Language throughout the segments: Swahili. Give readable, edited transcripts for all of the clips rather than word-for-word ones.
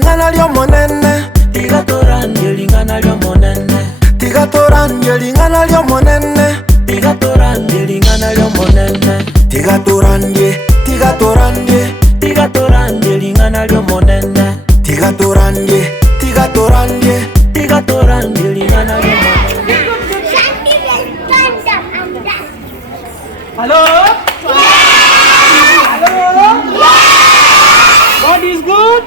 lingana lyo monene. Tigatoranje lingana lyo monene. Tigatoranje lingana lyo monene. Tigatoranje lingana lyo monene. Tigatoranje, tigatoranje, Tigatoranje lingana lyo monene. tigatoranje, tigatoranje, Tigatoranje lingana lyo monene. Hello? Hello? God is good?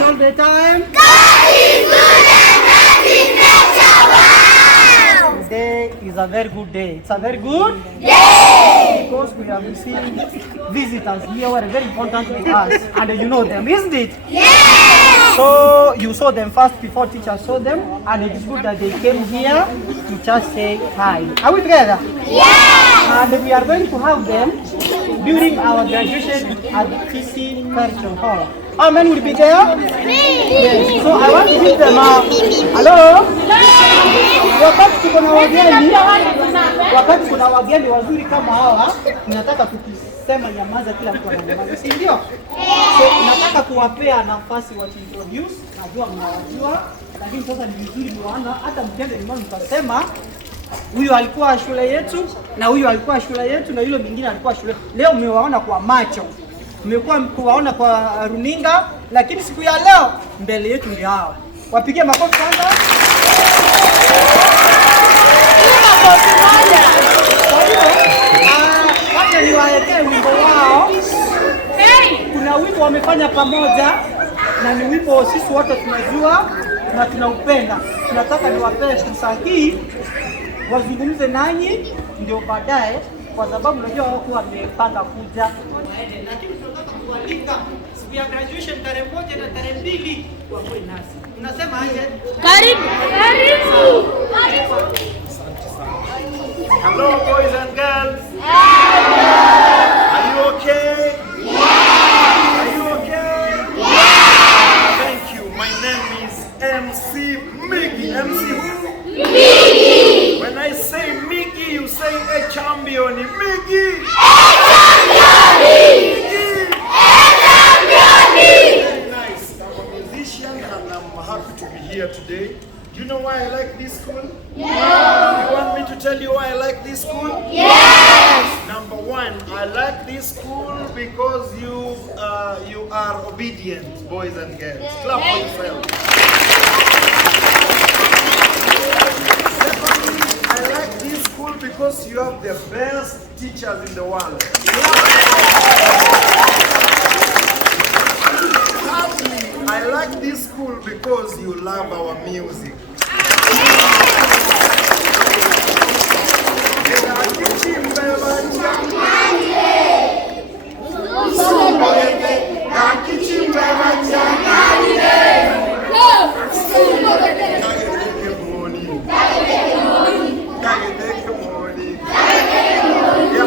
All the time? God is good and nothing makes a wow. Today is a very good day. It's a very good Day. because we have received visitors here who are very important to us. And you know them, isn't it? Yes. So you saw them first before teacher saw them. And it is good that they came here to just say hi. Are we together? Yes. And we are going to have them during our graduation at Kisii Cultural Hall. How many will be there? Yes. So I want to give them a hello. Wakati kuna wageni wazuri kama hawa, tunataka tukisema nyamaza, kila mtu ananyamaza, si ndio? So nataka kuwapea nafasi wa introduce. Najua mnawajua, lakini sasa ni vizuri muona hata mkienda nyumbani mtasema huyu alikuwa shule yetu na huyu alikuwa shule yetu na yule mwingine alikuwa shule. Leo mmewaona kwa macho, mmekuwa kuwaona kwa runinga, lakini siku ya leo mbele yetu ndio hawa. Wapigie makofi kwanza. Kabla niwaekee wimbo wao, kuna wimbo wamefanya pamoja na ni wimbo sisi wote tunajua na tunaupenda. Tunataka niwapee fursa hii wazungumze nanyi, ndio baadaye, kwa sababu unajua wao kuwa wamepanga kuja. Lakini tunataka kualika siku ya graduation tarehe 1 na tarehe 2 wakoe nasi. Unasema aje? Karibu. Karibu. Hello, boys and girls. Are you okay? Are you okay? Thank you. My name is MC Miggy. MC who? Miggy. When I say Miggy, you say a champion. Miggy. Very nice. I'm a musician and I'm happy to be here today. Do you know why I like this school? Yeah. You want me to tell you why I like this school? Yes. Number one, I like this school because you are obedient, boys and girls. Clap for yourself. Secondly, I like this school because you have the best teachers in the world. Thirdly, I like this school because you love our music.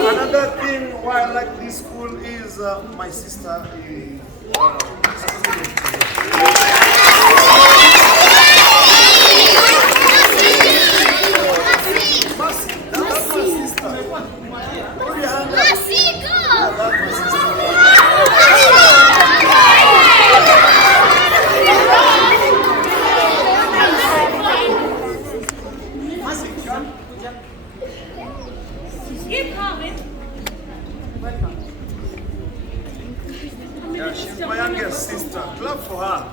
Another thing why I like this school is my sister is she's my youngest sister. Clap for her.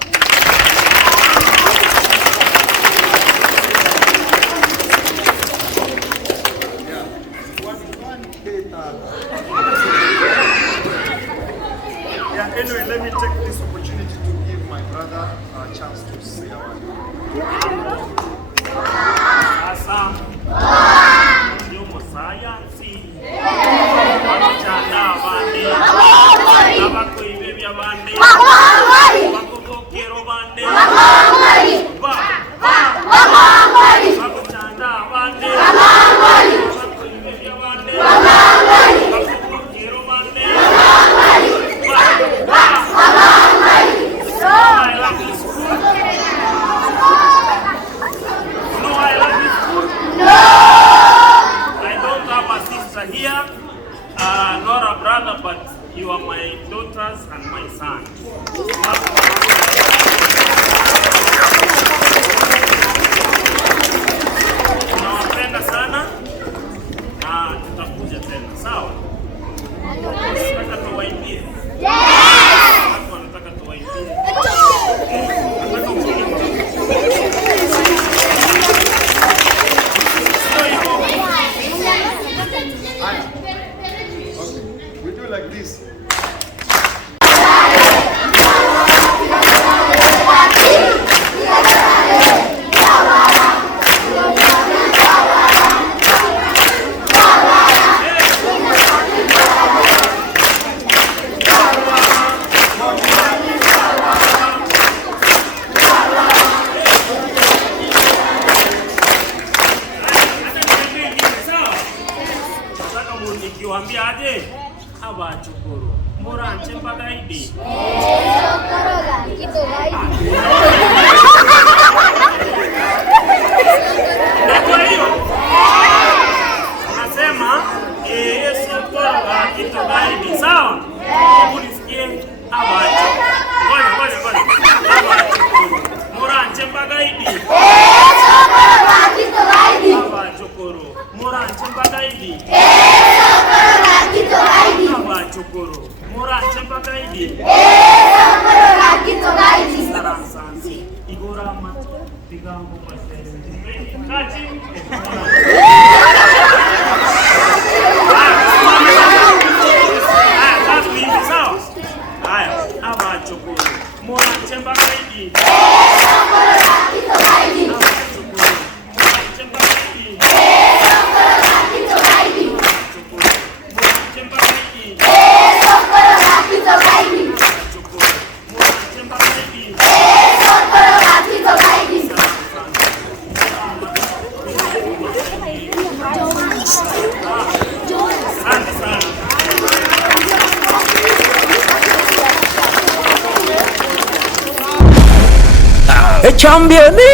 Yeah. Yeah, anyway, let me take this opportunity to give my brother a chance to say a word. abachukuru muranche mbagaidi. Kwa hiyo nasema sokoroga kitogaidi, sawa? Hebu nisikie abacho. Ngoja. Abachukuru muranche mbagaidi. Sokoroga kitogaidi. Abachukuru muranche mbagaidi. Sokoroga kitogaidi. Abachukuru muranche mbagaidi. Sokoroga kitogaidi. Saransansi igora mato bigambo pasere kachi. Haya, abachukuru muranche mbagaidi. Sokoroga kitogaidi. Abachukuru muranche mbagaidi. Sokoroga kitogaidi. Abachukuru muranche mbagaidi. Sokoroga kitogaidi. Abachukuru muranche mbagaidi. Sokoroga kitogaidi. Asante sana. Championi.